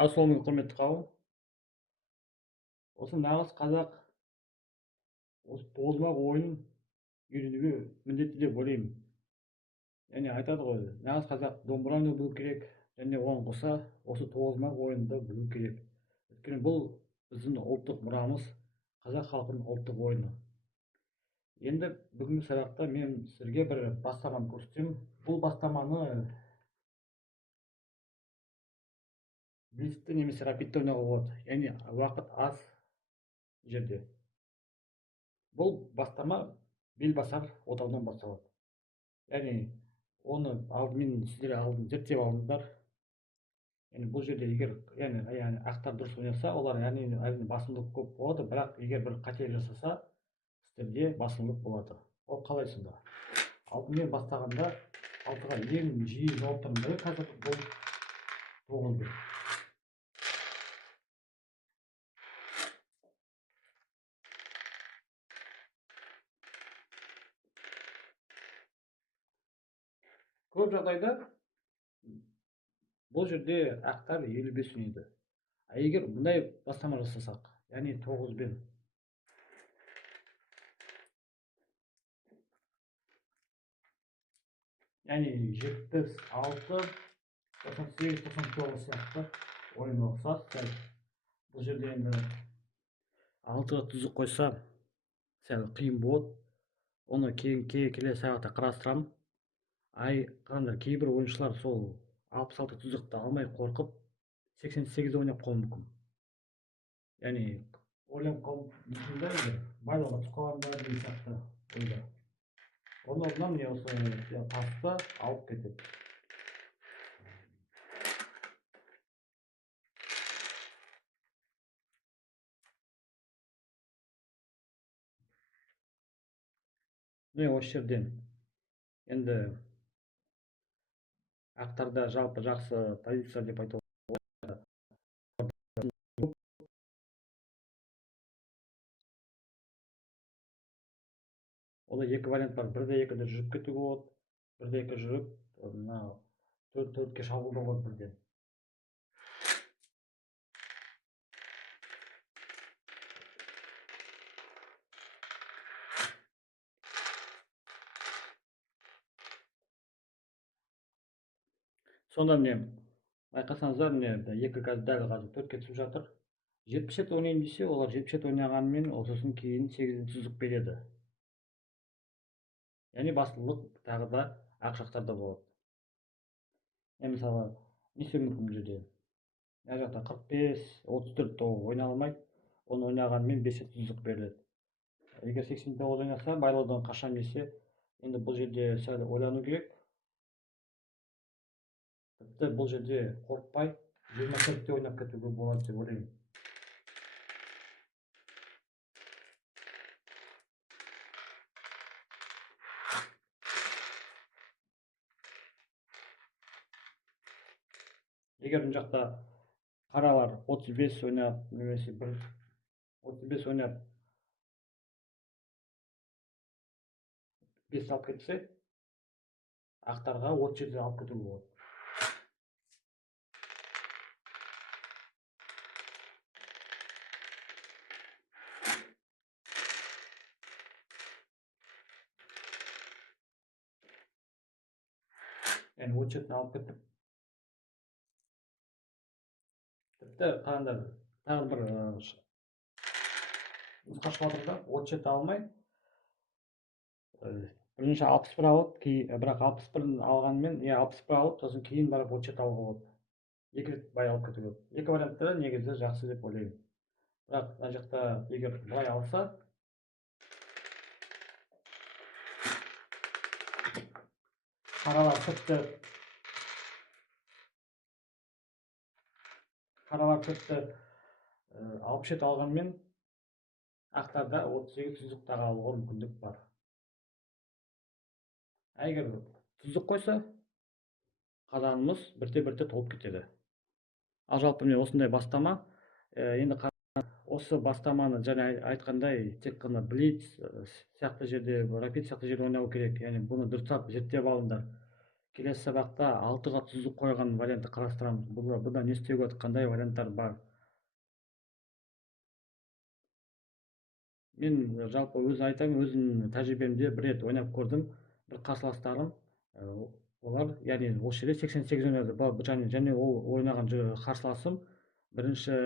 Assalamualaikum құрметті қауым. Осы нағыз қазақ осы тоғызқұмалақ ойынын үйренуге міндетті деп ойлаймын. Яғни айтады ғой, нағыз қазақ домбыраны білу керек, және оған қоса осы тоғызқұмалақ ойынын да білу керек. Өйткені бұл біздің ұлттық мұрамыз, қазақ халқының ұлттық ойыны. Енді бүгінгі сабақта мен сіздерге бір бастаманы көрсетемін. Бұл бастаманы бесікте немесе рапидте ойнауға болады. Яғни уақыт аз жерде. Бұл бастама Белбасар отауынан басталады. Яғни оны алдымен сіздер алдын зерттеп алыңыздар. Яғни бұл жерде егер яғни ақтар дұрыс ойнаса, олар әрине басымдылық көп болады, бірақ егер бір қателік жасаса, сіздерде басымдылық болады. Ол қалай сонда? Алдымен бастағанда алтыға ең жиі жауаптың бірі қазір бұл 9. Көп жағдайда бұл жерде ақтар 55 ойнайды. Егер бұндай бастама жасасақ, яғни 9-бен яғни 7, 6, 98, 99 сияқты ойын ұқсас. Бұл жерде енді 6-ға тұзық қойса сәл қиын болады. Оны келесі сабақта қарастырамын. Қараңдар, кейбір ойыншылар сол 66 тұзықты алмай қорқып 88 ойнап қалуы мүмкін. Яғни ойлап қалуы мүмкін да, байлауға түсіп қалған ба деген сияқты ойда. Оның орнына міне осы тасты алып кетеді. Міне осы жерден енді ақтарда жалпы жақсы позиция деп айтуға болады. Ода екі вариант бар. Бірде екіде жүріп кетуге болады, бірде екі жүріп, мына 4-4-ке шабуылдауға болады бірден. Сонда міне байқасаңыздар, міне екі қазір дәл қазір 4-ке түсіп жатыр. 77 ойнайын десе, олар 77 ойнағанымен сосын кейін 8-ден тұзық береді. Яғни басымдылық тағы да ақ жақтарда болады. Мысалы не істеу мүмкін бұл жерде? Мына жақта 45-34 ойнай алмайды, оны ойнағанымен 5 тұзық беріледі. Егер 89 ойнаса, байлаудан қашам десе, енді бұл жерде сәл ойлану керек. Тіпті бұл жерде қорықпай 24-те ойнап кетуге болады деп ойлаймын. Егер бұл жақта қаралар 35 ойнап, немесе 35 ойнап 5 алып кетсе, ақтарға 37 алып кетуге болады. Яғни 37-ні алып кетіп, тіпті қараңдар, тағы бір нұсқа шығып жатыр да, 37 алмай, бірінші 61 алады, бірақ 61-ін алғанымен, 61 алып, сосын кейін барып 37 алуға болады. Екі рет бай алып кетуге болады. Екі вариантта негізі жақсы деп ойлаймын. Бірақ мына жақта егер былай алса, қаралар тіпті 67 алғанмен, ақтарда 38 тұзықтағы алуға мүмкіндік бар. Егер тұзық қойса, қазанымыз бірте-бірте толып кетеді. Ал жалпы міне осындай бастама. Енді осы бастаманы жаңа айтқандай, тек қана блиц сияқты жерде, рапид сияқты жерде ойнау керек. Яғни бұны дұрыстап зерттеп алыңдар. келесі сабақта 6-ға тұздық қойған вариантты қарастырамыз. Бұда не істеуге болады, қандай варианттар бар? Мен жалпы өз айтамын, өзімнің тәжірибемде бір рет ойнап көрдім. Бір қарсыластарым, олар, яғни осы жерде 88 ойнады. Және ол ойнаған қарсыласым бірінші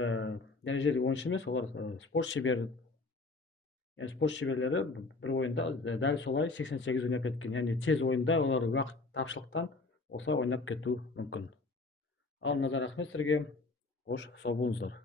дәрежелі ойыншы емес, олар спорт шебері. Спорт шеберлері бір ойында дәл солай 88 ойнап кеткен. Яғни тез ойында олар уақыт тапшылықтан осылай ойнап кетуі мүмкін. Ал назар рахмет сіздерге. Қош сау болыңыздар.